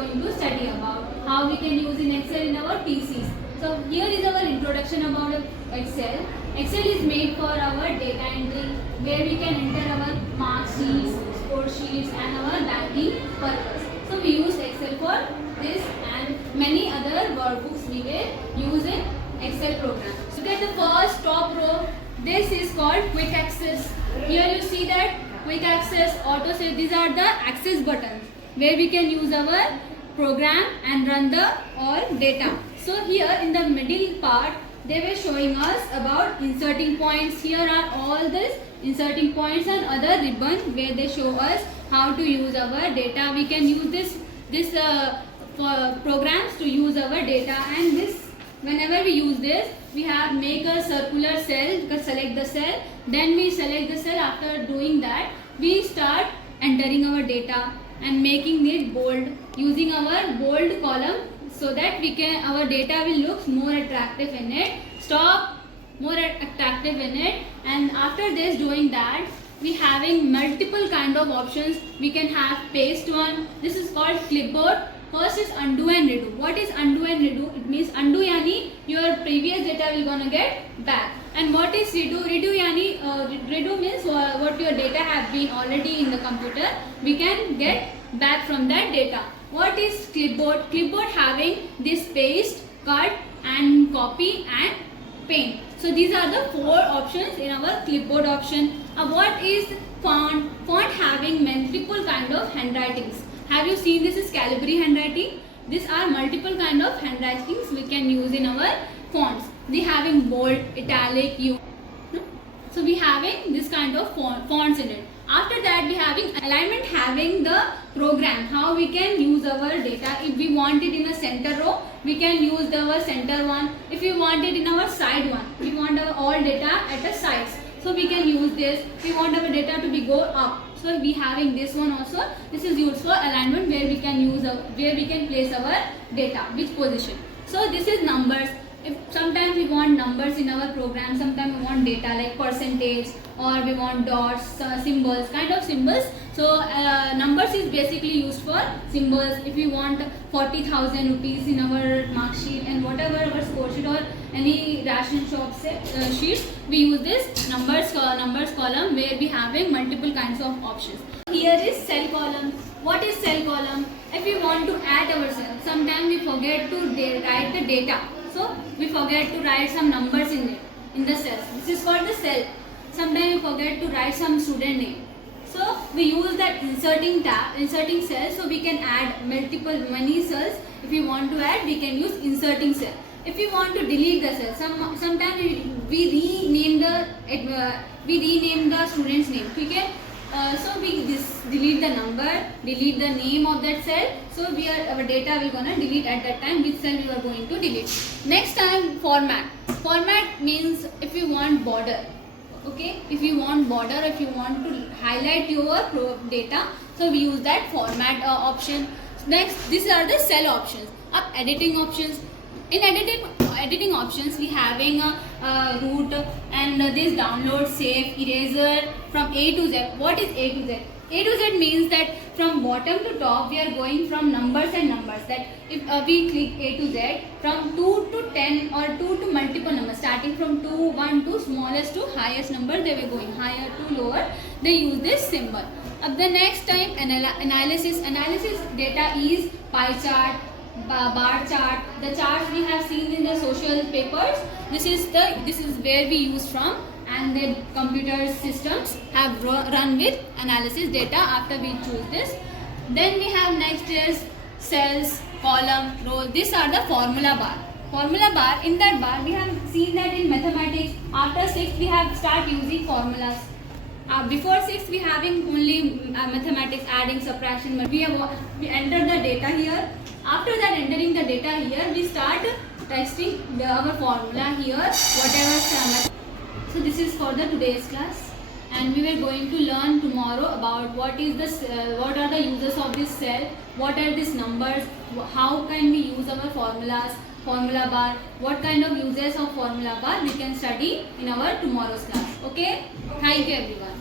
going to study about how we can use in Excel in our PCs. So here is our introduction about Excel. Excel is made for our data entry, where we can enter our mark sheets, score sheets and our banking purpose. So we use Excel for this and many other workbooks we will use in Excel program. So look at the first top row. This is called quick access. Here you see that quick access, auto save, these are the access buttons where we can use our program and run the all data. So here in the middle part they were showing us about inserting points. Here are all this inserting points and other ribbon where they show us how to use our data. We can use this programs to use our data, and this whenever we use this we have make a circular cell, select the cell, then we select the cell. After doing that we start entering our data and making it bold using our bold column, so that we can our data will look more attractive in it, more attractive in it. And after this doing that we having multiple kind of options. We can have paste one. This is called clipboard. First is undo and redo. What is undo and redo? It means undo yani your previous data will gonna get back. And what is redo? Redo yani redo means what your data have been already in the computer, we can get back from that data. What is clipboard? Clipboard having this paste, cut and copy and paint. So these are the 4 options in our clipboard option. What is font? Font having multiple kind of handwritings. Have you seen this is Calibri handwriting? These are multiple kind of handwritings we can use in our fonts. They having bold, italic, so we having this kind of fonts in it. After that we having alignment, having the program how we can use our data. If we want it in a center row, we can use our center one. If we want it in our side one, we want our all data at the sides, so we can use this. We want our data to be go up, so we having this one also. This is used for alignment, where we can use where we can place our data, which position. So this is numbers. If sometimes we want numbers in our program, sometimes we want data like percentage, or we want dots, symbols, kind of symbols. So numbers is basically used for symbols. If we want 40,000 rupees in our mark sheet and whatever our score sheet or any ration shop sheets, we use this numbers column, where we having multiple kinds of options. Here is cell column. What is cell column? If we want to add our cell, sometimes we forget to write the data. So we forget to write some numbers in the cells. This is called the cell. Sometimes we forget to write some student name. So we use that inserting cell, so we can add many cells. If we want to add, we can use inserting cell. If we want to delete the cell, sometimes we rename the student's name. Okay? So we delete the number, delete the name of that cell. So our data will gonna delete at that time which cell we are going to delete. Next time, format. Format means if you want border. Okay, if you want border, if you want to highlight your data, so we use that format option. Next, these are the cell options. Editing options. In editing options, we having a root and this download, save, eraser from A to Z. What is A to Z? A to Z means that from bottom to top we are going from numbers and numbers. That if we click A to Z, from 2 to 10 or 2 to multiple numbers, starting from 2, 1 to smallest to highest number, they were going higher to lower. They use this symbol. The next time analysis data is pie chart, bar chart, the charts we have seen in the social papers. This is where we use from, and the computer systems have run with analysis data after we choose this. Then we have next is cells, column, row. These are the formula bar. Formula bar, in that bar we have seen that in mathematics after 6 we have start using formulas. Before 6 we having only mathematics, adding, subtraction, but we enter the data here. After that entering the data here, we start testing our formula here, whatever. So this is for the today's class, and we were going to learn tomorrow about what is this, what are the uses of this cell, what are these numbers, how can we use our formulas, formula bar, what kind of uses of formula bar we can study in our tomorrow's class. Okay, thank you everyone.